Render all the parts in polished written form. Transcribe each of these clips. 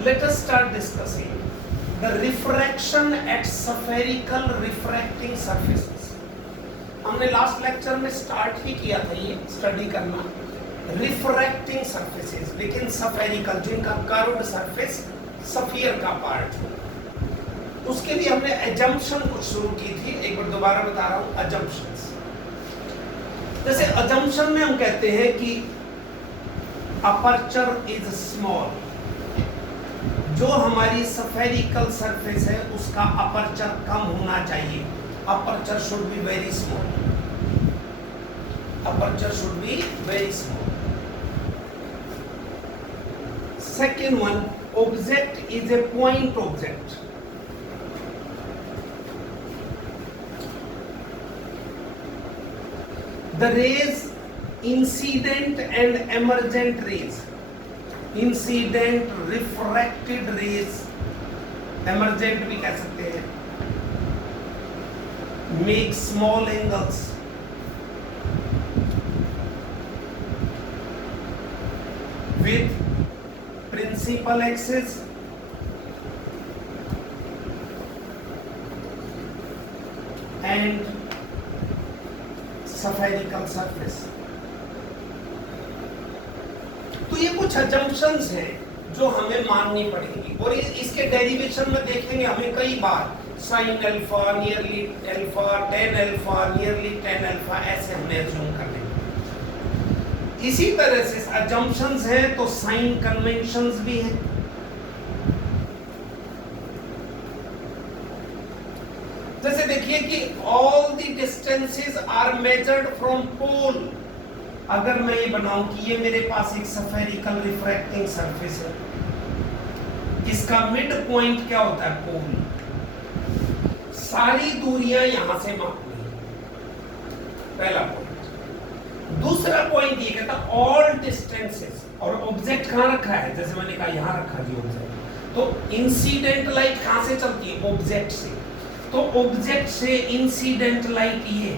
Let us start discussing the refraction at spherical refracting surfaces. हमने last lecture में start ही किया था ये स्टडी करना रिफ्रैक्टिंग सरफेसेस, लेकिन स्फेरिकल जिनका कर्व्ड सरफेस स्फीयर का पार्ट हो, उसके लिए हमने अजम्पशन कुछ शुरू की थी। एक बार दोबारा बता रहा हूं, अजम्पशंस। जैसे अजम्पशन में हम कहते हैं कि अपर्चर इज स्मॉल, जो हमारी स्फेरिकल सरफेस है उसका अपर्चर कम होना चाहिए। Aperture should be very small, aperture should be very small. Second one, object is a point object. The rays, incident and emergent rays, incident refracted rays, emergent भी कह सकते हैं, make small angles with principal axis and spherical surface। तो ये कुछ assumptions हैं जो हमें माननी पड़ेगी, और इसके डेरिवेशन में देखेंगे हमें कई बार sin alpha, nearly alpha, tan alpha, nearly tan alpha, ऐसे हमने assume कर लेंगे। इसी तरह से assumptions हैं तो साइन कन्वेंशंस भी हैं। जैसे देखिए कि all the distances are measured from pole. अगर मैं ये बनाऊं कि ये मेरे पास एक स्फेरिकल रिफ्रैक्टिंग सरफेस है, इसका मिड पॉइंट क्या होता है? पोल। सारी दूरियां यहां से मापनी है, पहला पॉइंट। दूसरा पॉइंट ये कहता है ऑल डिस्टेंसेस, और ऑब्जेक्ट कहां रखा है? जैसे मैंने कहा यहां रखा जी ऑब्जेक्ट। तो इंसिडेंट लाइट कहां से चलती है? ऑब्जेक्ट से। तो ऑब्जेक्ट से इंसिडेंट लाइट ये,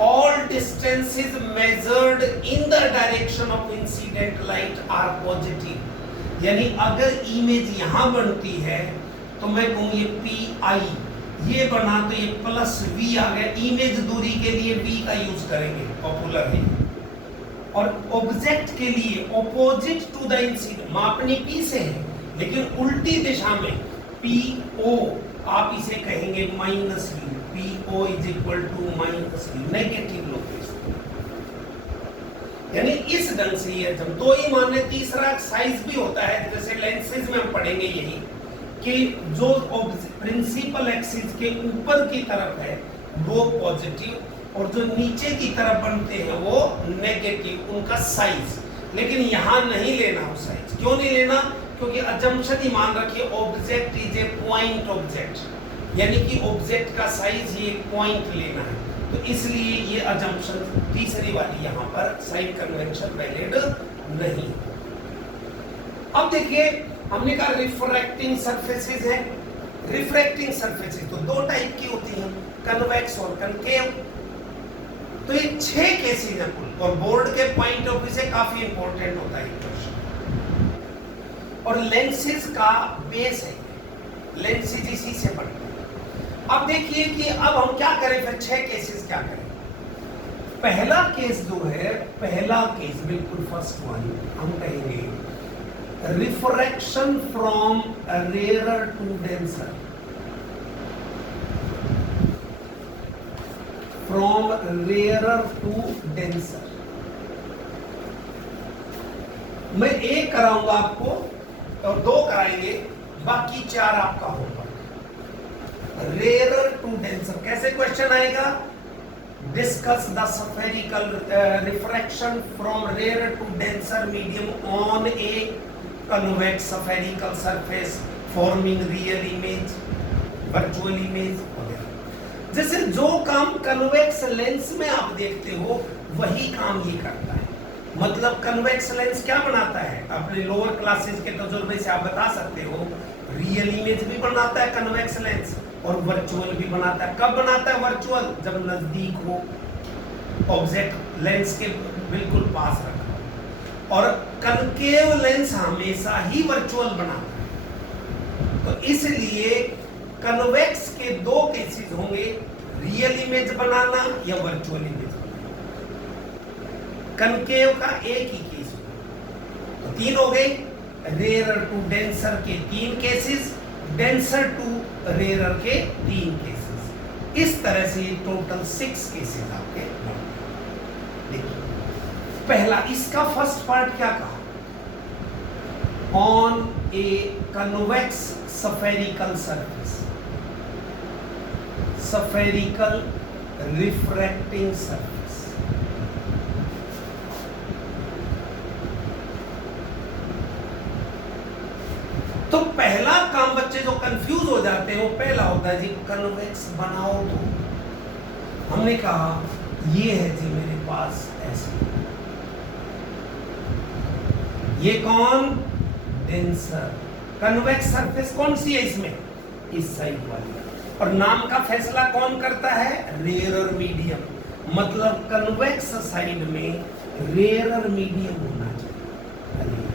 all distances measured in the direction of incident light are positive. यानी अगर इमेज यहां बनती है तो मैं कहूं ये पी आई, ये बना तो ये प्लस वी आ गया। इमेज दूरी के लिए वी का यूज करेंगे, पॉपुलर है। और ऑब्जेक्ट के लिए ऑपोजिट टू द इंसिडेंट, मापनी पी से है लेकिन उल्टी दिशा में PO, आप इसे कहेंगे minus V। PO is equal to minus V, negative location. यानी इस ढंग से ये जब दो ही माने। तीसरा साइज भी होता है, जैसे लेंसेज में हम पढ़ेंगे यही कि जो प्रिंसिपल एक्सिस के ऊपर की तरफ है वो पॉजिटिव, और जो नीचे की तरफ बनते हैं वो नेगेटिव, उनका साइज। लेकिन यहां नहीं लेना वो साइज। क्यों नहीं लेना? क्योंकि अजम्पशन ही मान रखिए object is a point object, यानी कि ऑब्जेक्ट का साइज ये पॉइंट लेना है। तो इसलिए ये अजम्पशन तीसरी वाली यहाँ पर साइन कन्वेंशन वैलिड नहीं। अब देखिए हमने कहा रिफ्रैक्टिंग सरफेसेस है। रिफ्रैक्टिंग सरफेसेस तो दो टाइप की होती हैं, कन्वेक्स और कनकेव। तो ये 6 केसेस हैं कुल, और बोर्ड के पॉइंट ऑफ व्यू से काफी इंपॉर्टेंट होता है क्वेश्चन। और लेंसेज का बेस है, लेंसेज इसी से बनते हैं। अब देखिए कि अब हम क्या करें, फिर 6 केसेस क्या करें। पहला केस जो है, पहला केस बिल्कुल फर्स्ट वन, हम कहेंगे refraction from rarer to denser. From rarer to denser. मैं एक कराऊंगा आपको और 2 कराएंगे, बाकी 4 आपका होगा। रेयरर टू डेंसर कैसे क्वेश्चन आएगा? Discuss the spherical refraction from rarer to denser medium on a convex spherical surface forming real image, virtual image वगैरह। जैसे जो काम कन्वेक्स लेंस में आप देखते हो वही काम ये करता है। मतलब कन्वेक्स लेंस क्या बनाता है? अपने लोअर क्लासेस के तजुर्बे से आप बता सकते हो, रियल इमेज भी बनाता है कन्वेक्स लेंस, और वर्चुअल भी बनाता है। कब बनाता है वर्चुअल? जब नजदीक हो, ऑब्जेक्ट लेंस के बिल्कुल पास रखा। और कनकेव लेंस हमेशा ही वर्चुअल बनाता है। तो इसलिए कन्वेक्स के दो केसेस होंगे, रियल इमेज बनाना या वर्चुअल इमेज बनाना। कनकेव का एक ही केस होगा। तो तीन हो गए, रेयर टू डेंसर के तीन केसेस, डेंसर टू रेयर के तीन केसेस। इस तरह से टोटल 6 केसेस आपके देखिए। पहला, इसका फर्स्ट पार्ट क्या कहा? On a convex spherical surface, spherical refracting surface। तो पहला काम बच्चे जो कंफ्यूज हो जाते हैं वो पहला होता है जी कन्वेक्स बनाओ। तो हमने कहा ये है जी मेरे पास ऐसे, ये कौन? डेंसर। कन्वेक्स सरफेस कौन सी है इसमें? इस साइड वाली। और नाम का फैसला कौन करता है? रेयर और मीडियम। मतलब कन्वेक्स साइड में रेयर और मीडियम होना चाहिए।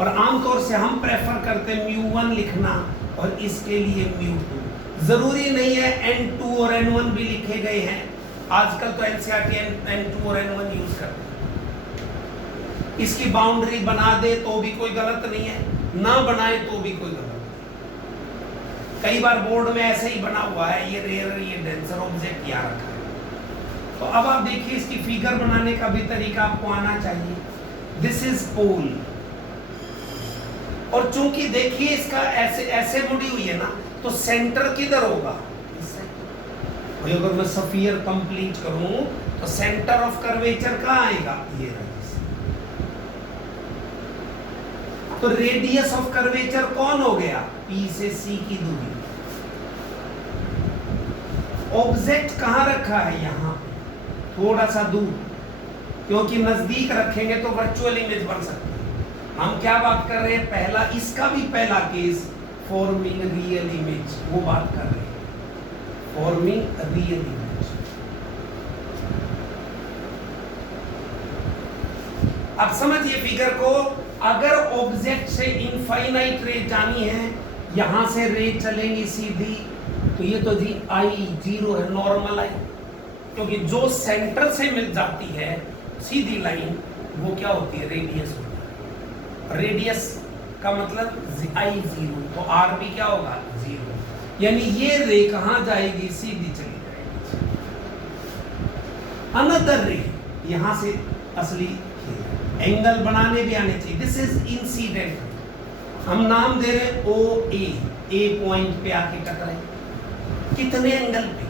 और आमतौर से हम प्रेफर करते हैं μ1 लिखना और इसके लिए μ2। जरूरी नहीं है n2 और n1 भी लिखे गए हैं। आजकल तो एनसीईआरटी n2 और n1 यूज करते हैं। इसकी बाउंड्री बना दे तो भी कोई गलत नहीं है, ना बनाए तो भी कोई गलत नहीं। कई बार बोर्ड में ऐसे ही बना हुआ है, ये रेयर ये डेंसर ऑब्जेक्ट यहाँ रखा है। तो अब आप देखिए इसकी फिगर बनाने का भी तरीका आपको आना चाहिए। दिस इज पोल, और चूंकि देखिए इसका ऐसे ऐसे मुड़ी हुई है ना, तो सेंटर किधर होगा? भाई अगर मैं स्फीयर कंप्लीट करूं तो सेंटर ऑफ कर्वेचर कहाँ आएगा? ये रहा। तो रेडियस ऑफ कर्वेचर कौन हो गया? P से C की दूरी। ऑब्जेक्ट कहां रखा है? यहां पे, थोड़ा सा दूर, क्योंकि नजदीक रखेंगे तो वर्चुअल इमेज बन सकती है। हम क्या बात कर रहे हैं? पहला, इसका भी पहला केस फॉर्मिंग रियल इमेज, वो बात कर रहे हैं, फॉर्मिंग रियल इमेज। अब समझिए फिगर को। अगर ऑब्जेक्ट से इनफाइनाइट रे जानी है, यहां से रे चलेंगी सीधी, तो ये तो जी आई 0 है, नॉर्मल आई। क्योंकि जो सेंटर से मिल जाती है सीधी लाइन, वो क्या होती है? रेडियस होती है। रेडियस का मतलब आई 0, तो आर भी क्या होगा? 0। यानी ये रे कहां जाएगी? सीधी चली जाएगी। अनदर रे यहां से असली एंगल बनाने भी आने चाहिए। This is incident. हम नाम दे रहे ओ ए पॉइंट पे आके टकराए। कितने एंगल पे?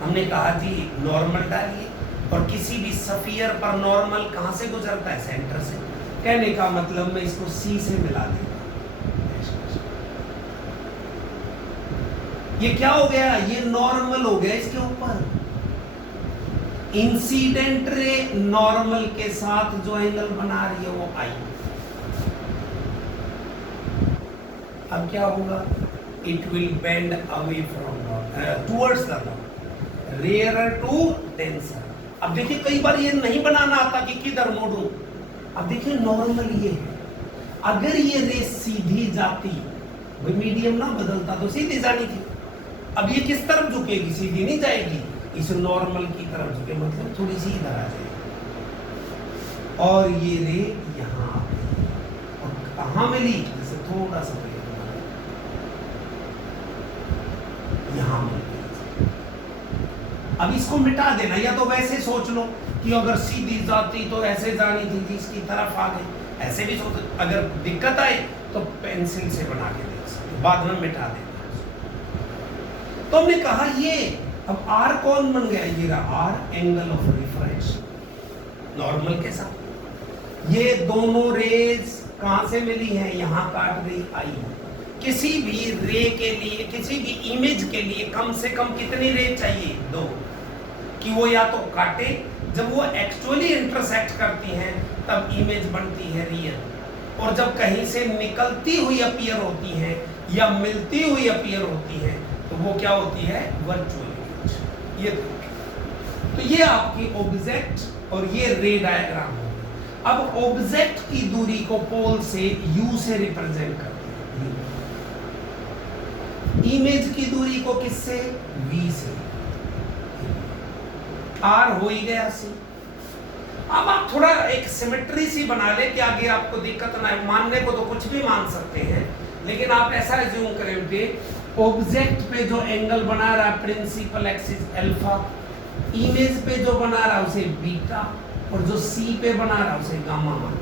हमने कहा जी नॉर्मल डालिए, और किसी भी स्फीयर पर नॉर्मल कहां से गुजरता है? सेंटर से। कहने का मतलब मैं इसको सी से मिला दूंगा। ये क्या हो गया? ये नॉर्मल हो गया इसके ऊपर। इंसिडेंट रे नॉर्मल के साथ जो एंगल बना रही है वो आई। अब क्या होगा? It will bend away from towards the north, rare to denser. अब देखिए कई बार ये नहीं बनाना आता कि किधर मोड़ूं। अब देखिए नॉर्मल ये है, अगर ये रे सीधी जाती, भाई मीडियम ना बदलता तो सीधी जानी थी। अब ये किस तरफ झुकेगी? सीधी नहीं जाएगी, इस नॉर्मल की तरफ झुके, मतलब थोड़ी सी इधर आ जाएगी। और ये रे यहाँ और कहाँ मिली? जैसे थोड़ा सा यहाँ मिल गई। अब इसको मिटा देना, या तो वैसे सोच लो कि अगर सीधी जाती तो ऐसे जानी थी, इसकी तरफ आ गई। ऐसे भी सोच, अगर दिक्कत आए तो पेंसिल से बना के देख सकते, बाद में मिटा देना। तो हमने कहा ये अब आर कौन बन गया? ये रहा R, angle of reference normal के साथ। ये दोनों रेज कहां से मिली हैं? यहां काट गई आई। किसी भी रे के लिए, किसी भी इमेज के लिए कम से कम कितनी रे चाहिए? 2, कि वो या तो काटे, जब वो एक्चुअली इंटरसेक्ट करती हैं तब इमेज बनती है रियल, और जब कहीं से निकलती हुई अपीयर होती हैं या मिलती हुई अपीयर होती हैं तो वो क्या होती है? Virtual image. ये तो ये आपकी ऑब्जेक्ट और ये रे डायग्राम हो गया। अब ऑब्जेक्ट की दूरी को पोल से u से रिप्रेजेंट करते हैं, इमेज की दूरी को किससे, v से, r हो ही गया सी। अब आप थोड़ा एक सिमेट्री सी बना ले कि आगे आपको दिक्कत ना है। मानने को तो कुछ भी मान सकते हैं, लेकिन आप ऐसा एज्यूम करेंगे ऑब्जेक्ट पे जो एंगल बना रहा है प्रिंसिपल एक्सिस अल्फा, इमेज पे जो बना रहा है उसे बीटा, और जो सी पे बना रहा है उसे गामा मान।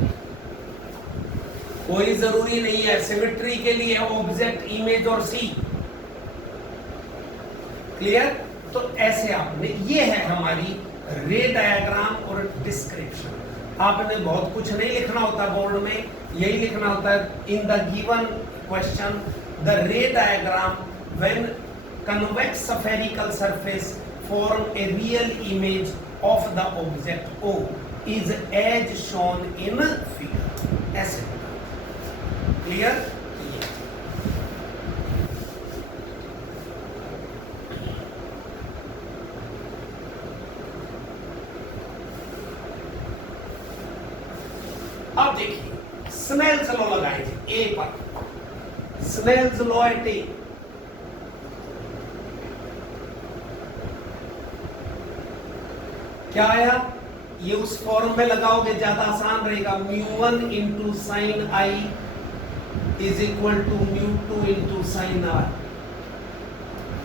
कोई जरूरी नहीं है, सिमेट्री के लिए ऑब्जेक्ट, इमेज और सी। क्लियर? तो ऐसे आपने, ये है हमारी रे डायग्राम और डिस्क्रिप्शन। आपने बहुत कुछ नहीं लिखना होता बोर्ड में, यही लिखना होता है in the given question the ray diagram when convex spherical surface form a real image of the object O is as shown in figure. ऐसे क्लियर? अब देखिए स्नेल्स लॉ लगाएंगे ए पर। स्नेल्स लॉ एट ए, क्या आया? ये उस फॉर्म में लगाओगे ज्यादा आसान रहेगा। μ1 into sine I is equal to μ2 into sine R,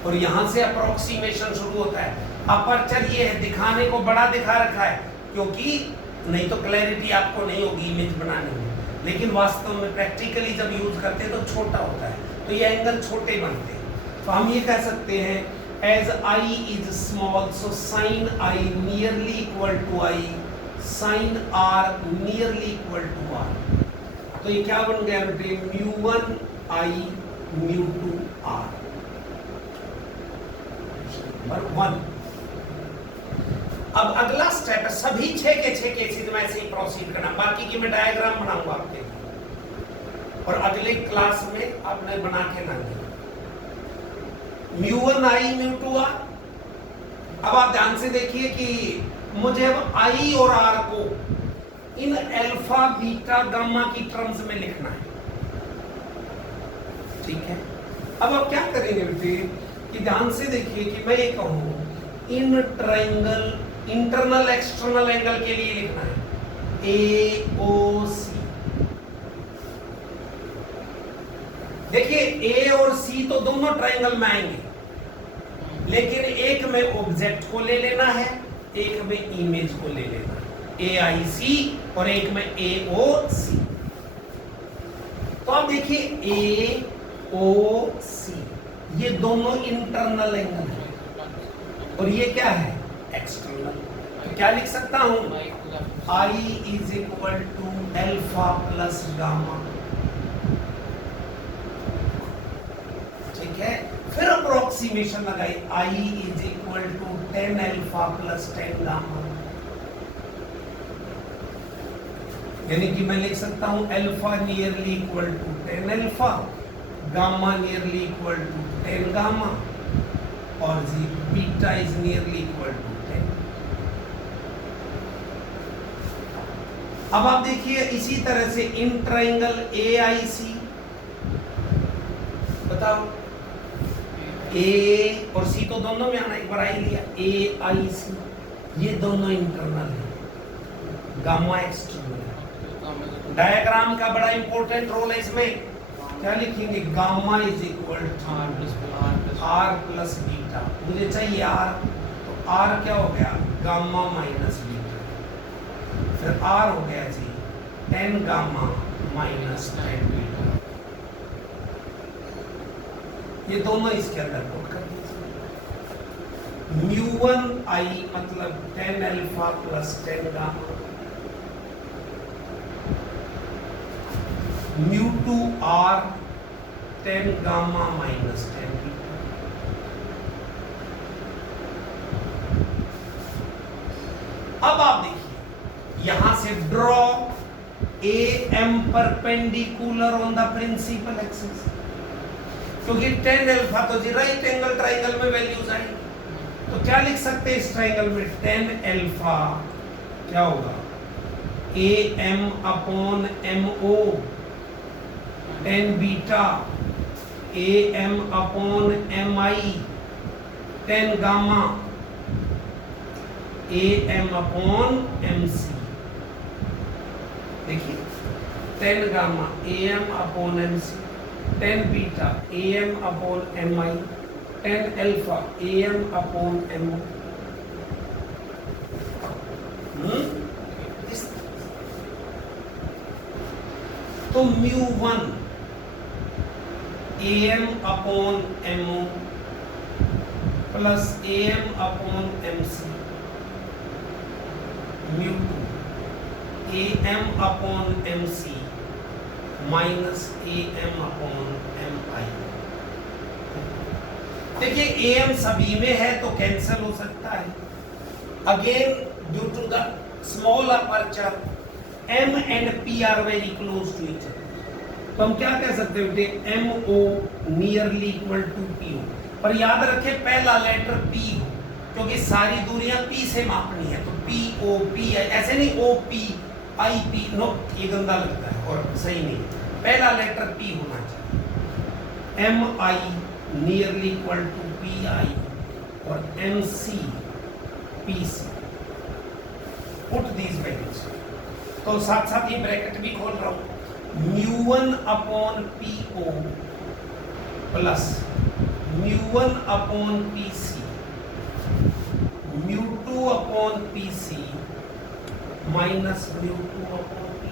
और यहां से अप्रोक्सीमेशन शुरू होता है। अपर्चर ये है, दिखाने को बड़ा दिखा रखा है क्योंकि नहीं तो क्लैरिटी आपको नहीं होगी इमेज बनाने में, लेकिन वास्तव में प्रैक्टिकली जब यूज करते हैं तो छोटा होता है, तो ये एंगल छोटे बनते हैं। तो हम ये कह सकते हैं as I is small, so sin I nearly equal to I, sin R nearly equal to R। तो ये क्या बन गया बेटे, μ1 I μ2 R नंबर 1। अब अगला स्टेप है, सभी 6 के 6 केसेस में ऐसे ही प्रोसीड करना, बाकी की मैं डायग्राम बनाऊंगा आपके लिए और अगले क्लास में आपने बना के लाएंगे। μ1 I μ2 R। अब आप ध्यान से देखिए कि मुझे अब I और R को इन अल्फा बीटा गामा की टर्म्स में लिखना है, ठीक है? अब आप क्या करेंगे बेटे कि ध्यान से देखिए कि मैं ये कहूं in triangle internal external angle के लिए लिखना है AOC। देखिए ए और सी तो दोनों ट्रायंगल में आएंगे, लेकिन एक में ऑब्जेक्ट को ले लेना है, एक में इमेज को ले लेना है, AIC और एक में AOC। तो आप देखिए AOC ये दोनों इंटरनल एंगल है और ये क्या है, एक्सटर्नल। तो क्या लिख सकता हूं, I is equal to alpha plus gamma, ठीक है? फिर अप्रोक्सीमेशन लगाई, I is equal to 10 alpha plus 10 gamma, यानी कि मैं लिख सकता हूं alpha nearly equal to 10 alpha, gamma nearly equal to 10 gamma, और G beta is nearly equal to 10। अब आप देखिए इसी तरह से इन ट्रायंगल AIC, बताओ A और C तो दोनों में आना, एक बार आई लिया, AIC ये दोनों इंटरनल है, गामा एक्सटर्नल है। डायग्राम का बड़ा इंपॉर्टेंट रोल है इसमें। क्या लिखेंगे, gamma is equal to R plus beta, मुझे चाहिए R, तो R क्या हो गया, गामा माइनस बीटा, फिर R हो गया जी 10 गामा माइनस 10 बीटा। ये दोनों इसके अंदर नोट कर दीजिए। μ1 I मतलब 10 alpha plus 10 gamma, μ2 R 10 gamma minus 10 beta. अब आप देखिए यहां से draw AM perpendicular on the principal axis, क्योंकि 10 अल्फा तो जी राइट एंगल ट्रायंगल में वैल्यूज आएंगी, तो क्या लिख सकते हैं इस ट्रायंगल में, 10 अल्फा क्या होगा A M upon M O ten beta A M upon M I ten gamma A M upon M C. देखिए ten gamma A M upon M C, ten beta A M upon M I, ten alpha A M upon M O. तो mu one A M upon M O plus A M upon M C, mu two A M upon M C minus A M upon M आई। देखिए A M सभी में है तो cancel हो सकता है। Again due to the small aperture M and P are very close to each other, तो हम क्या कह सकते हैं बेटे M O nearly equal to P O. पर याद रखें पहला लेटर पी हो, क्योंकि सारी दूरियां पी से मापनी है, तो पी ओ पी आई, ऐसे नहीं O P I P, no ये गंदा लगता है और सही नहीं। पहला लेटर पी होना चाहिए। M I nearly equal to P I और M C P C. Put these values, तो साथ साथ ये ब्रैकेट भी खोल रहा हूं, mu one upon P O plus mu one upon P C, mu two upon P C minus mu two upon P.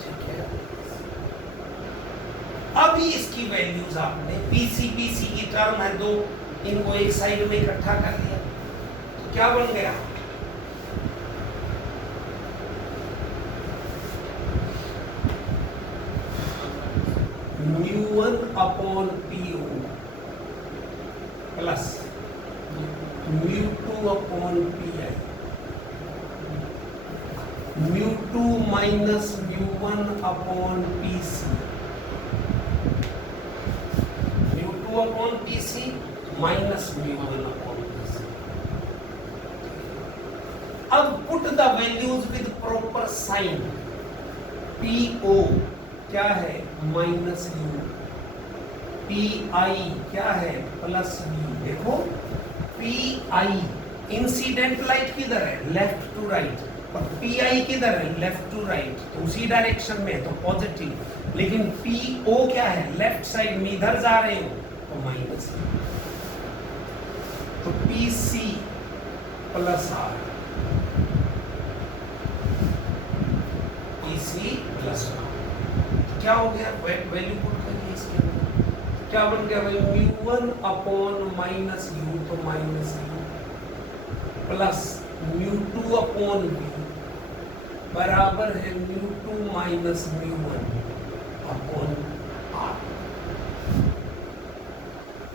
ठीक है, अभी इसकी वैल्यूज आपने पी सी की टर्म है दो, इनको एक साइड में इकट्ठा कर लिया, तो क्या बन गया mu one upon P O plus mu two upon P I, mu two minus mu one upon P C, mu two upon P C minus mu one upon P C. अब put the values with proper sign. P O क्या है minus U, P I क्या है plus U. देखो P I incident light किधर है left to right, और P I किधर है लेफ्ट टू राइट, तो उसी डायरेक्शन में है तो पॉजिटिव। लेकिन पी ओ क्या है लेफ्ट साइड में, इधर जा रहे हो तो माइनस, तो P C plus R, P C plus R क्या हो गया, वैल्यू पुट करिए इसके अंदर, क्या बन गया भाई mu one upon minus U, तो minus U plus mu two upon U बराबर है mu two minus mu one upon R.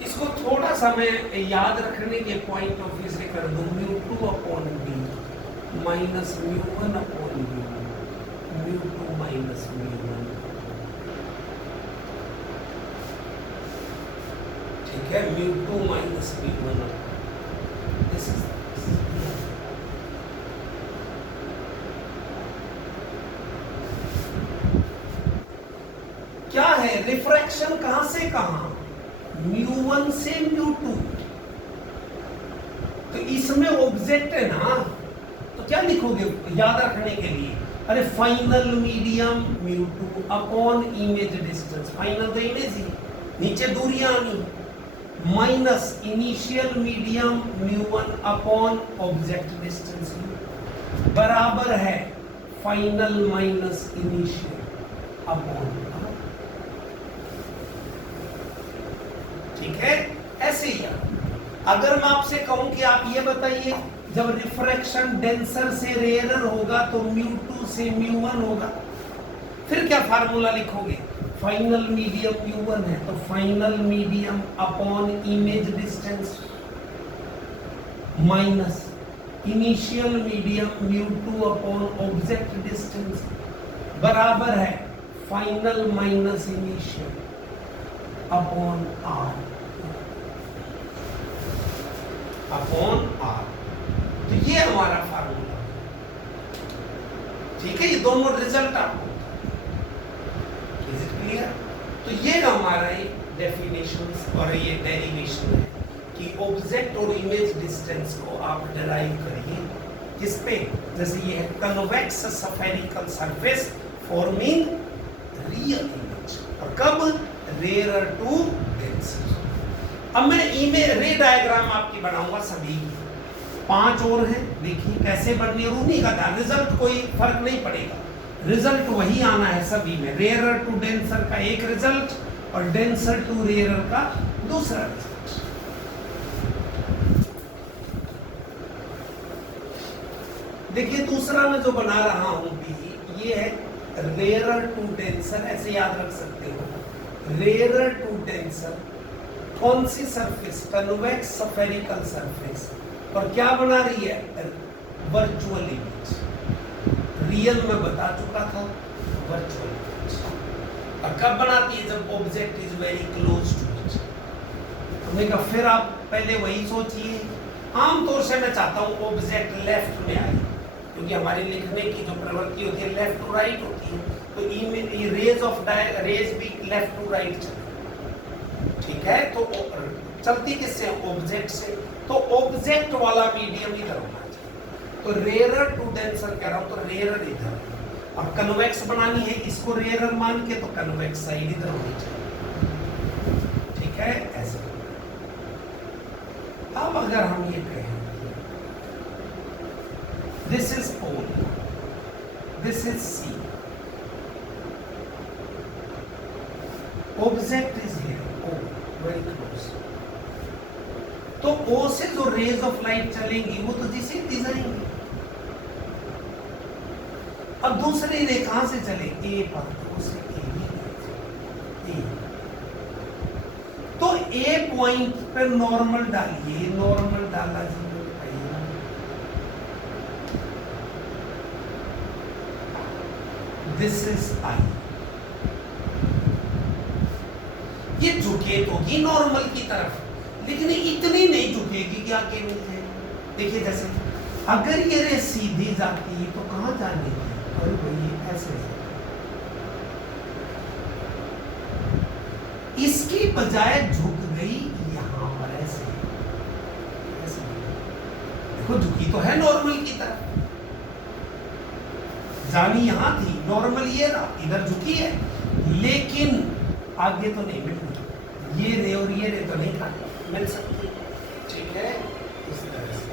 इसको थोड़ा सा मैं याद रखने के पॉइंट ऑफ व्यू से कर दूं, mu two upon B minus mu one upon U, mu two minus mu one. ठीक है, mu two minus mu one, this is क्या है रिफ्रैक्शन, कहां से कहां, म्यू वन से म्यू टू, तो इसमें ऑब्जेक्ट है ना, तो क्या लिखोगे याद रखने के लिए, अरे final medium mu two upon image distance, final तो इमेज ही, नीचे दूरियां आनी, minus initial medium mu one upon object distance बराबर है फाइनल माइनस इनिशियल अपॉन। ठीक है, ऐसे ही अगर मैं आपसे कहूं कि आप ये बताइए जब रिफ्रैक्शन डेंसर से रेयरर होगा तो म्यू टू से म्यू वन होगा, फिर क्या फार्मूला लिखोगे, फाइनल मीडियम म्यू वन है तो final medium upon image distance minus initial medium mu two upon object distance बराबर है final minus initial upon R. Upon R. तो ये हमारा फार्मूला, ठीक है, ये दोनों रिजल्ट आपको, इज इट क्लियर? तो ये हमारा डेफिनेशंस और ये डेरिवेशन है कि ऑब्जेक्ट और इमेज डिस्टेंस को आप डिराइव करिए किस पे, जैसे ये है convex spherical surface forming real image, और कब, रेयर टू डेंसर। अब मैं इमेज रे डायग्राम आपकी बनाऊंगा सभी, 5 और हैं, देखिए कैसे बननी है, रूनी का था, रिजल्ट कोई फर्क नहीं पड़ेगा, रिजल्ट वही आना है सभी में, रेयर टू डेंसर का एक रिजल्ट और डेंसर टू रेयर का दूसरा रिजल्ट। देखिए दूसरा मैं जो बना रहा हूं भी, ये है रेयर टू डेंसर, ऐसे याद रख सकते हो, रेयर टू डेंसर कौन सी सरफेस, कन्वेक्स स्फेरिकल सरफेस, और क्या बना रही है, वर्चुअल इमेज। रियल में बता चुका था, वर्चुअल इमेज। और कब बनाती है, जब object is very close to it. हमने कहा फिर आप पहले वही सोचिए, आमतौर से मैं चाहता हूं ऑब्जेक्ट लेफ्ट में आए, क्योंकि हमारी लिखने की जो प्रवृत्ति होती है लेफ्ट टू राइट होती है, तो रेज भी लेफ्ट टू राइट चले, ठीक है, तो चलती किससे, ऑब्जेक्ट से, तो ऑब्जेक्ट वाला मीडियम इधर होना चाहिए, तो रेयर टू डेंसर कह रहा हूं, तो रेयर इधर, अब कन्वेक्स बनानी है इसको रेयर मान के, तो कन्वेक्स साइड इधर होनी चाहिए, ठीक है, ऐसे। अब अगर हम ये कहें this is O, this is C, object is here O, very close, तो O से जो रेज ऑफ लाइट चलेंगी वो तो जिसे जाएंगी। अब दूसरी रे कहां से चले, A पर, तो उसे A, तो A पॉइंट पर नॉर्मल डालिए, नॉर्मल डाला जी, दिस इज I, ये झुके तो की नॉर्मल की तरफ, लेकिन इतनी नहीं झुकेगी कि आगे मिल जाए। देखिए जैसे अगर ये रे सीधी जाती तो कहां जाने की, और वही ऐसे, इसकी बजाय झुक गई यहां पर ऐसे, ऐसे देखो झुकी तो है नॉर्मल की तरफ, जानी यहां थी, नॉर्मल ये रहा, इधर झुकी है, लेकिन आगे तो नहीं मिल रही, ये रे और ये रे तो नहीं मिल सकती, ठीक है, इस तरह से।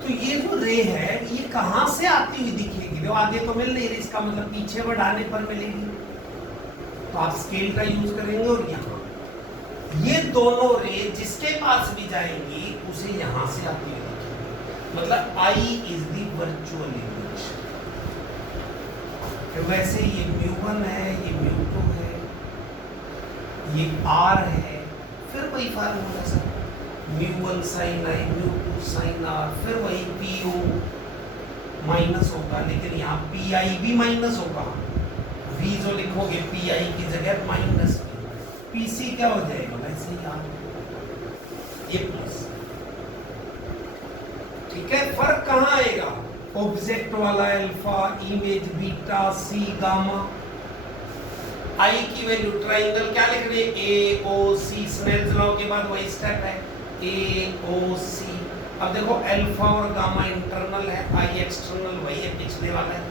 तो ये जो रे है ये कहां से आती हुई दिखेगी, जो आगे तो मिल नहीं रही, इसका मतलब पीछे बढ़ाने पर मिलेगी, तो आप स्केल का यूज करेंगे, और यहाँ ये दोनों रे जिसके पास भी जाएंगी उसे यहां से आती हुई दिखेगी, मतलब I is the virtual image. वैसे ये μ1 है, ये μ2 है, ये R है, फिर वही formula sir, μ1 sin I, μ2 sin R, फिर वही PO माइनस होगा, लेकिन यहाँ PI भी माइनस होगा, V जो लिखोगे PI की जगह माइनस, PC क्या हो जाएगा, वैसे ही आप ये प्लस, ठीक है, फर्क कहां आएगा, ऑब्जेक्ट वाला alpha, image beta, C gamma, I की वैल्यू, ट्राइंगल क्या लिख रहे हैं, AOC, स्नेल्स लॉ के बाद वही स्टेप है, AOC। अब देखो अल्फा और गामा इंटरनल है, I एक्सटर्नल वही है पिछले वाला है,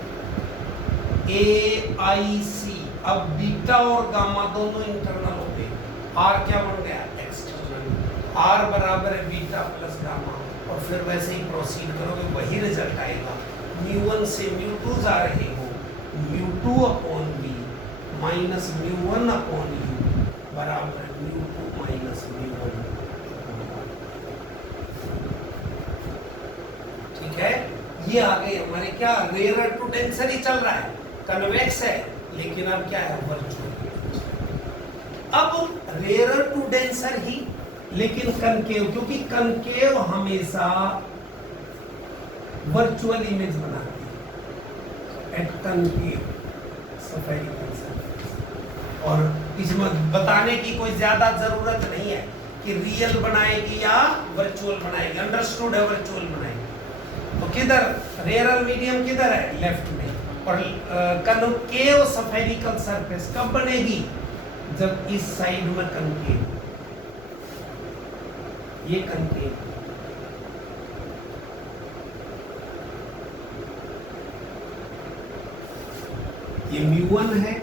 AIC। अब बीटा और गामा दोनों इंटरनल हो गए, R क्या बन गया, एक्सटर्नल, R बराबर है बीटा प्लस गामा, और फिर वैसे ही प्रोसीड करोगे वही रिजल्ट आएगा, μ1 से μ2 जा रहे हो, μ2 upon v minus μ1 upon u बराबर μ2 माइनस μ1, ठीक है, ये आ गए हमारे क्या, रेयर टू डेंसर ही चल रहा है, कन्वेक्स है, लेकिन अब क्या है, वर्चुअल। अब रेयर टू डेंसर ही, लेकिन कनकेव, क्योंकि कनकेव हमेशा वर्चुअल इमेज बनाती है, एट कनकेव स्फेरिकल सरफेस, और इसमें बताने की कोई ज्यादा जरूरत नहीं है कि रियल बनाएगी या वर्चुअल बनाएगी, अंडरस्टूड है वर्चुअल बनाएगी। तो किधर रेयर मीडियम किधर है, लेफ्ट में। और कनकेव स्फेरिकल सरफेस कब बनेगी, जब इस साइड में कनकेव, ये कनकेव, ये μ1 है,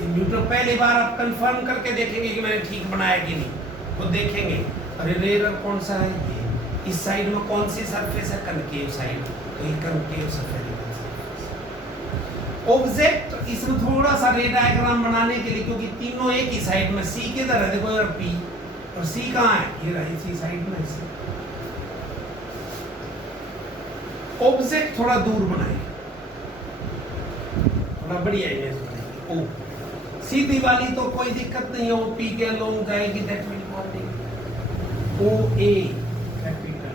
ये μ2। पहली बार आप कंफर्म करके देखेंगे कि मैंने ठीक बनाया कि नहीं, तो देखेंगे अरे रेयर कौन सा है, ये इस साइड में कौन सी सरफेस है, कनकेव साइड, तो ये कनकेव स्फेरिकल सरफेस। ऑब्जेक्ट इसमें थोड़ा सा रे डायग्राम बनाने के लिए, क्योंकि तीनों एक ही साइड में, सी किधर है देखो यार, पी और सी कहाँ है, ये रहा इसी साइड में। इसे ऑब्जेक्ट थोड़ा दूर बनाए, थोड़ा बढ़िया इमेज बनाएंगे। ओ सीधी वाली तो कोई दिक्कत नहीं है, ओ पी के लोग जाएगी, that will O A capital,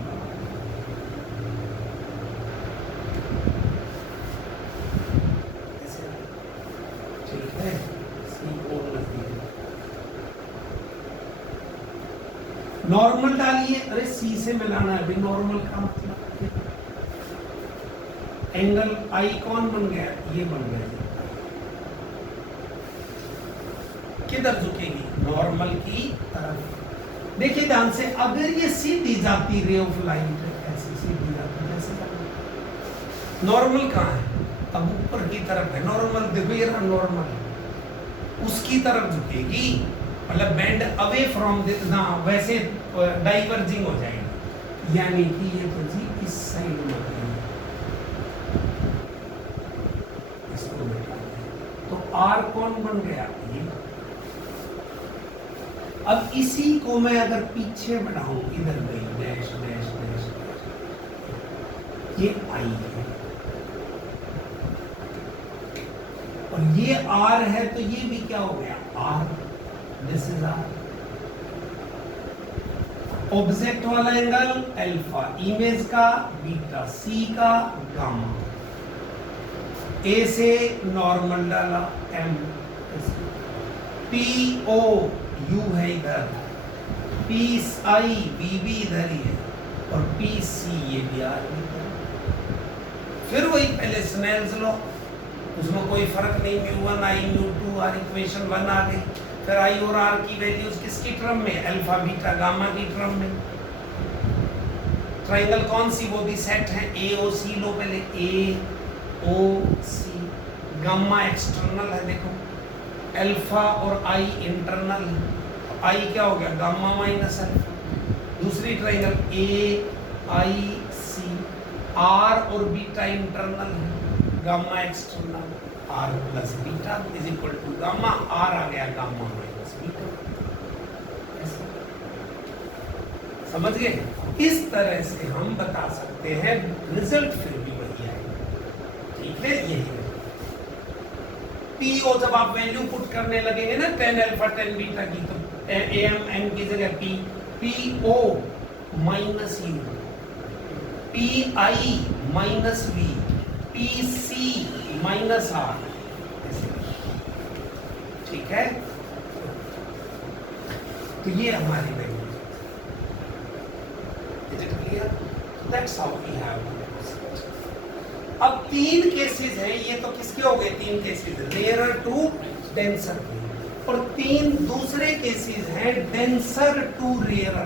ठीक है, सी ओ नॉर्मल डालिए, अरे सी से मिलाना है भाई, नॉर्मल का मतलब एंगल आई कौन बन गया, ये बन गया, किधर झुकेगी, नॉर्मल की तरफ। देखिए ध्यान से, अगर ये सीधी जाती रे ऑफ लाइट, ऐसे सीधी जाती, ऐसे नॉर्मल कहाँ है, अब ऊपर की तरफ है नॉर्मल, देखो ये रहा नॉर्मल, उसकी तरफ झुकेगी, मतलब बेंड अवे फ्रॉम ना, वैसे डाइवर्जिंग हो जाएगी, यानी कि ये तो जी इस साइड में इसको, तो आर कौन बन गया, ये। अब इसी को मैं अगर पीछे बढ़ाऊं, इधर गई डैश डैश डैश, ये आई है और ये आर है, तो ये भी क्या हो गया, R, this is R. Object वाला एंगल अल्फा, इमेज का बीटा, सी का गामा, ए से नॉर्मल डाला, एम, पी ओ यू है इधर, पी आई बी भी इधर ही है, और पी सी ये भी आर भी इधर। फिर वही पहले स्नेल्स लॉ, उसमें कोई फर्क नहीं, μ1 आई μ2 आर, इक्वेशन 1 आ गई। फिर आई और आर की वैल्यूज किसकी टर्म में, अल्फा बीटा गामा की टर्म में। ट्रायंगल कौन सी, वो भी सेट है, ए ओ सी लो पहले, ए ओ सी, गामा एक्सटर्नल है, देखो अल्फा और आई इंटरनल है, आई क्या हो गया, गामा माइनस अल्फा। दूसरी triangle A I C, R और बीटा इंटरनल है, gamma external, R plus beta is equal to gamma, R आ गया गामा माइनस बीटा। समझ गए, इस तरह से हम बता सकते हैं, रिजल्ट फिर भी वही आएगा, ठीक है। यही पी ओ जब आप वैल्यू पुट करने लगेंगे ना, 10 अल्फा 10 बीटा की, तो एम एम की जगह P, P O minus U, P I minus V, P C minus R, ठीक है। तो ये हमारी value, is it clear? That's how we have. अब तीन केसेस हैं, ये तो किसके हो गए, तीन केसेस, रेयर टू डेंसर, और तीन दूसरे केसेस हैं डेंसर टू रेयर।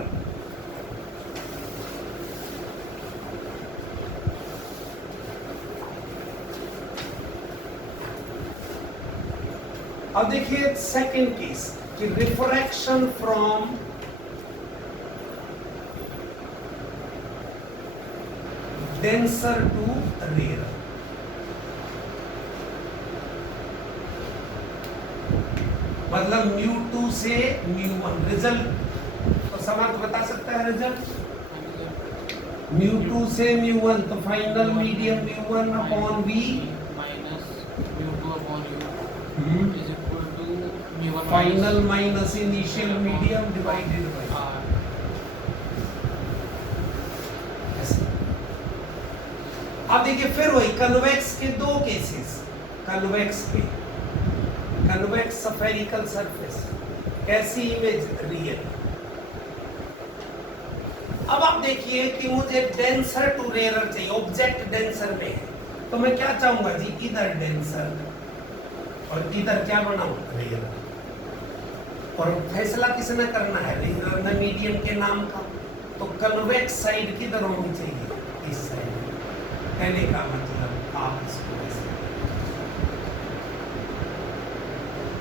अब देखिए सेकंड केस कि refraction from denser to rare. मतलब μ2 से μ1 रिजल्ट तो समर्थ बता सकता है रिजल्ट, μ2 से μ1 तो final medium μ1 upon v minus μ2 upon u is equal to μ1 final minus initial medium divided by r। अब देखिए फिर वही कन्वेक्स के दो केसेस, कन्वेक्स के कन्वेक्स स्फेरिकल सरफेस, कैसी इमेज? रियल। अब आप देखिए कि मुझे डेंसर टू रेयर चाहिए, ऑब्जेक्ट डेंसर में है, तो मैं क्या चाहूंगा जी? इधर डेंसर और इधर क्या बनाऊं? रेयर। और फैसला किसने करना है? रेयर ने मीडियम के नाम का। तो कन्वेक्स साइड किधर होनी चाहिए? इस साइड। कहने का मतलब आप इसको ऐसे,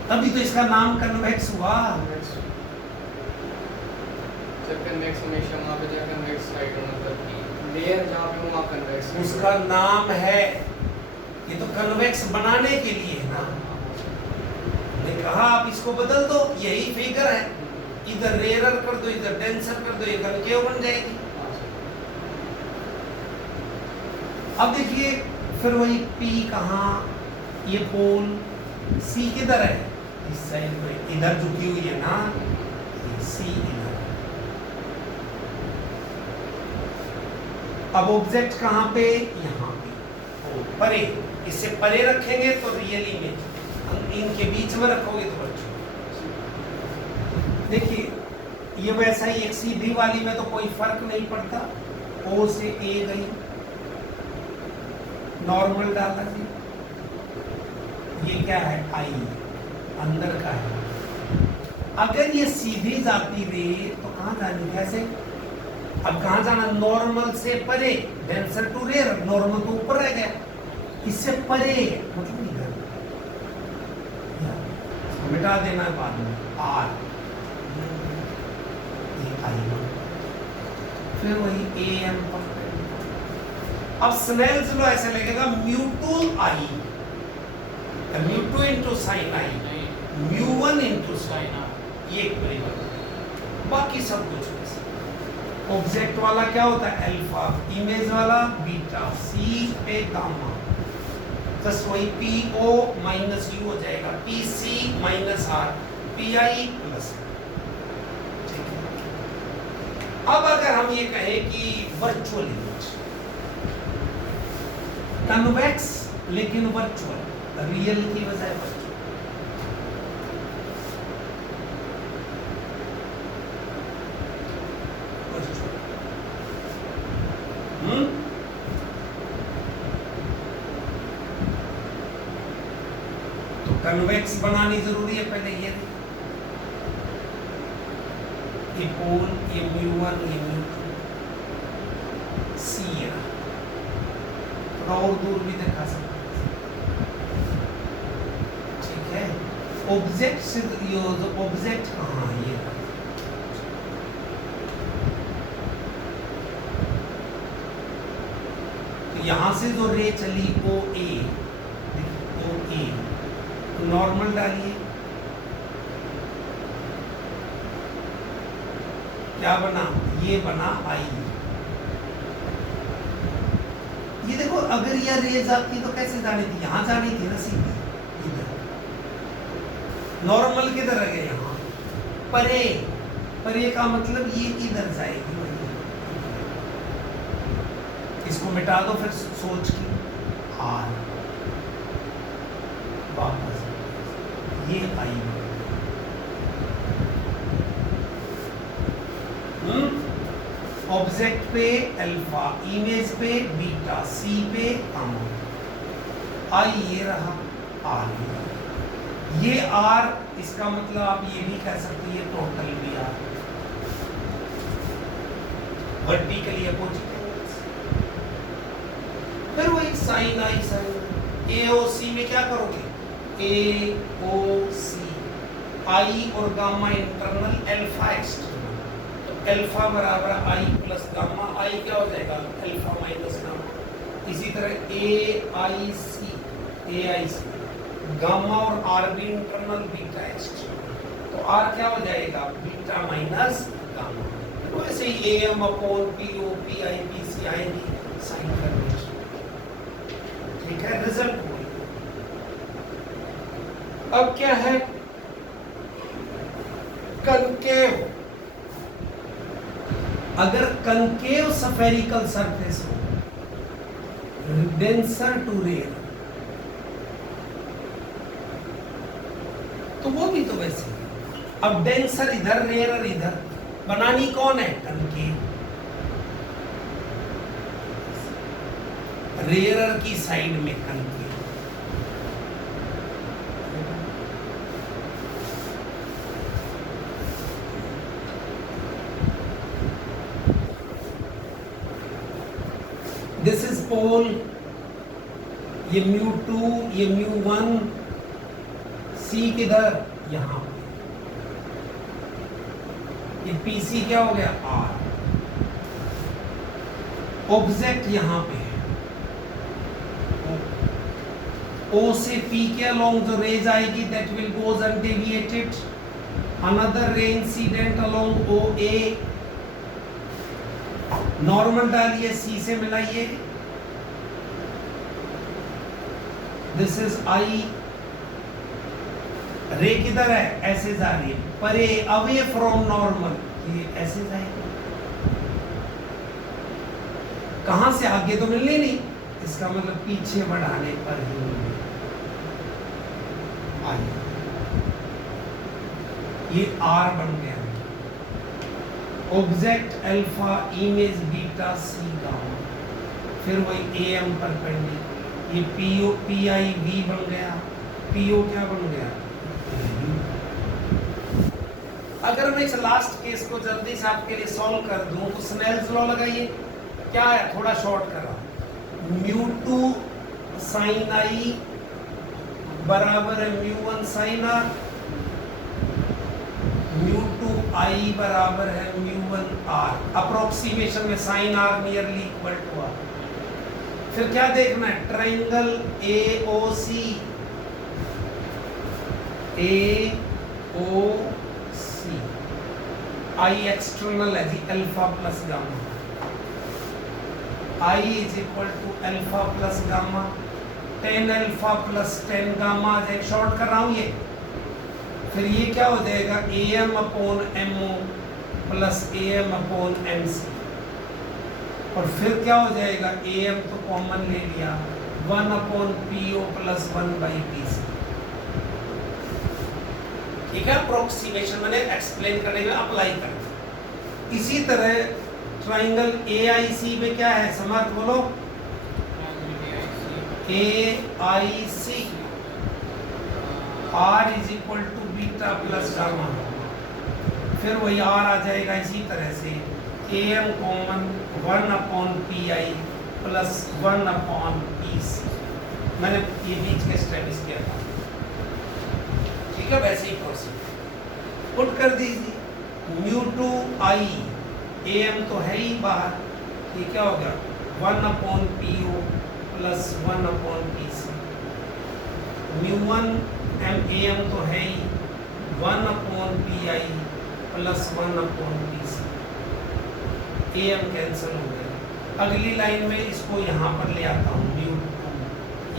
तभी तो इसका नाम कन्वेक्स हुआ। कन्वेक्स हमेशा वहाँ पे जहाँ कन्वेक्स साइड हो, मतलब कि लेयर जहाँ पे वहाँ कन्वेक्स, उसका नाम है, ये तो कन्वेक्स बनाने के लिए है ना। मैंने कहा आप इसको बदल दो, यही फिगर है, इधर रेयर कर दो, इधर डेंसर कर दो, ये कनकेव बन जाएगी। अब देखिए फिर वही P कहाँ, ये पोल C किधर है? इस साइड में, इधर झुकी हुई है ना, C इधर। अब ऑब्जेक्ट कहाँ पे? यहाँ पे, परे। इससे परे रखेंगे तो रियल इमेज, इनके बीच में रखोगे तो बच्चों देखिए ये वैसा ही, एक सीधी वाली में तो कोई फर्क नहीं पड़ता, O से A गई, नॉर्मल डाला जी, ये क्या है? I अंदर का है। अगर ये सीधी जाती रे तो कहाँ जानी? कैसे? अब कहाँ जाना? नॉर्मल से परे, डेंसर टू रेयर, नॉर्मल तो ऊपर रह गया, इससे परे मतलब इधर मिटा देना है बाद में, R फिर वही AM पर। अब स्नेल्स लॉ ऐसे लगेगा, mu two I, mu two into sine I, mu one into sine I, ये परिवर्तन। बाकी सब कुछ वैसे। ऑब्जेक्ट वाला क्या होता है? अल्फा, इमेज वाला बीटा, C पे गामा, बस वही PO माइनस U हो जाएगा, PC minus R, PI plus. अब अगर हम ये कहें कि वर्चुअल इमेज, कन्वेक्स लेकिन वर्चुअल, रियल की बजाय वर्चुअल, तो कन्वेक्स बनानी जरूरी है। पहले ये पोल, ये म्यू1, ये म्यू2, C है, थोड़ा और दूर भी दिखा सकते हैं, ठीक है। ऑब्जेक्ट से ये जो ऑब्जेक्ट कहाँ है? ये तो यहाँ से जो रे चली OA, OA, तो नॉर्मल डालिए, क्या बना? ये बना I। ये देखो अगर ये रे जाती तो कैसे जानी थी? यहाँ जानी थी ना सीधी, इधर। नॉर्मल किधर रह गए? यहाँ परे, परे का मतलब ये इधर जाएगी, इसको मिटा दो फिर सोच की, R वापस ये I। ऑब्जेक्ट पे अल्फा, इमेज पे बीटा, C पे गामा, I ये रहा, R ये R, इसका मतलब आप ये भी कह सकते हैं टोटल भी R, वर्टिकली अपोजिट। फिर वही साइन I साइन AOC में क्या करोगे? AOC, I और gamma internal, alpha external, alpha बराबर I प्लस गामा, I क्या हो जाएगा? Alpha minus gamma. इसी तरह AIC, गामा और R भी इंटरनल, बीटा एक्सटर्नल, तो R क्या हो जाएगा? Beta minus gamma. तो ऐसे ही AM upon PO, PI, PC आएंगी साइन कन्वेंशन, ठीक है। रिजल्ट वही। अब क्या है? कनकेव। अगर कनकेव स्फेरिकल सरफेस हो, डेंसर टू रेयर, तो वो भी तो वैसे ही। अब डेंसर इधर, रेयरर इधर, बनानी कौन है? टंकी। रेयरर की साइड में टंकी। दिस इज पोल, ये μ2, ये μ1, C किधर? यहां पे। ये PC क्या हो गया? R। ऑब्जेक्ट यहां पे है, O से P के along जो रेज आएगी that will goes undeviated, another ray incident along OA, normal डालिए, C से मिलाइए, दिस इज I, रे किधर है? ऐसे जा रही है, परे, अवे फ्रॉम नॉर्मल, ये ऐसे जाएगा। कहां से? आगे तो मिलनी नहीं, इसका मतलब पीछे बढ़ाने पर ही आई। ये R बन गया। ऑब्जेक्ट अल्फा, इमेज बीटा, सी गामा, फिर वही AM परपेंडिकुलर, ये PO PI V बन गया, PO क्या बन गया? अगर मैं इस लास्ट केस को जल्दी से आपके लिए सॉल्व कर दूं तो स्नेल्स लॉ लगाइए। क्या है? थोड़ा शॉर्ट करा, μ2 sin I बराबर है μ1 sin R, μ2 I बराबर है μ1 R। अप्रोक्सीमेशन में sin R nearly equal to R। फिर क्या देखना है? ट्रायंगल AOC, I एक्सटर्नल है जी, alpha plus gamma, I is equal to alpha plus gamma, 10 alpha plus 10 gamma, एक शॉर्ट कर रहा हूं ये। फिर ये क्या हो जाएगा? AM upon MO plus AM upon MC, और फिर क्या हो जाएगा? AM तो कॉमन ले लिया, 1 upon PO plus 1 by PC। ठीक है, अप्रोक्सीमेशन मैंने एक्सप्लेन करने में अप्लाई कर। इसी तरह ट्रायंगल AIC में क्या है? समर्थ बोलो। AIC R is equal to beta plus gamma, फिर वही R आ जाएगा। इसी तरह से AM common 1 upon PI plus 1 upon PC। मैंने ये बीच के स्टेप किया था, ठीक है। वैसे ही प्रोसीड पुट कर दीजिए, μ2 I, AM तो है ही बाहर, ये क्या हो गया? 1 upon PO plus 1 upon PC, μ1 AM तो है ही 1 upon PI plus 1 upon PC, AM cancel हो गया। अगली लाइन में इसको यहाँ पर ले आता हूँ, μ2,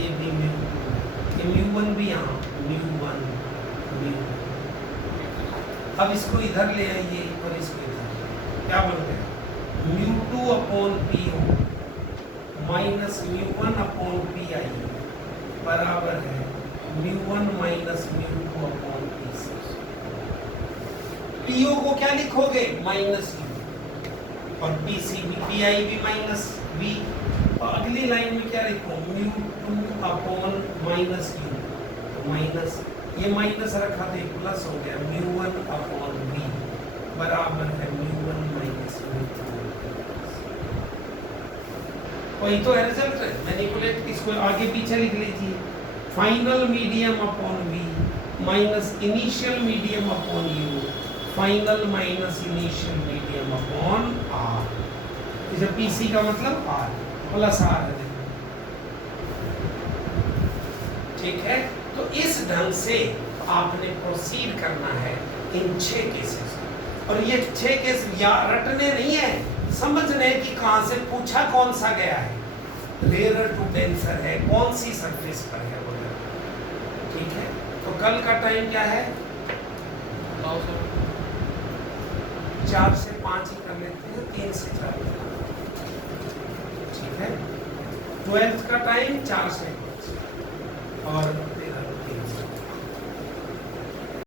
ये भी μ2, ये μ1 भी यहाँ, μ1 μ2। अब इसको इधर ले आइए और इसको इधर, क्या बन गया? μ2 upon PO minus μ1 upon PI बराबर है μ1 माइनस μ2 अपॉन PC। PO को क्या लिखोगे? माइनस U, और PC भी, PI भी माइनस V। और अगली लाइन में क्या लिखो? μ2 अपॉन माइनस U, माइनस, ये माइनस रखा तो प्लस हो गया, μ1 अपॉन V बराबर है μ1 माइनस μ2। वही तो है रिजल्ट है। मैनिपुलेट, इसको आगे पीछे लिख लीजिए, final medium upon V minus initial medium upon U, final minus initial medium upon R। इसे PC का मतलब R प्लस R है, ठीक है। तो इस ढंग से आपने प्रोसीड करना है इन 6 केसेस, और ये 6 केस या रटने नहीं है, समझने कि कहां से पूछा, कौन सा गया है, रेयर टू डेंसर है, कौन सी सरफेस पर है वगैरह, ठीक है। तो कल का टाइम क्या है? 4 से 5 ही कर लेते हैं, 3 से 4, ठीक है। 12th का टाइम 4 से 5, और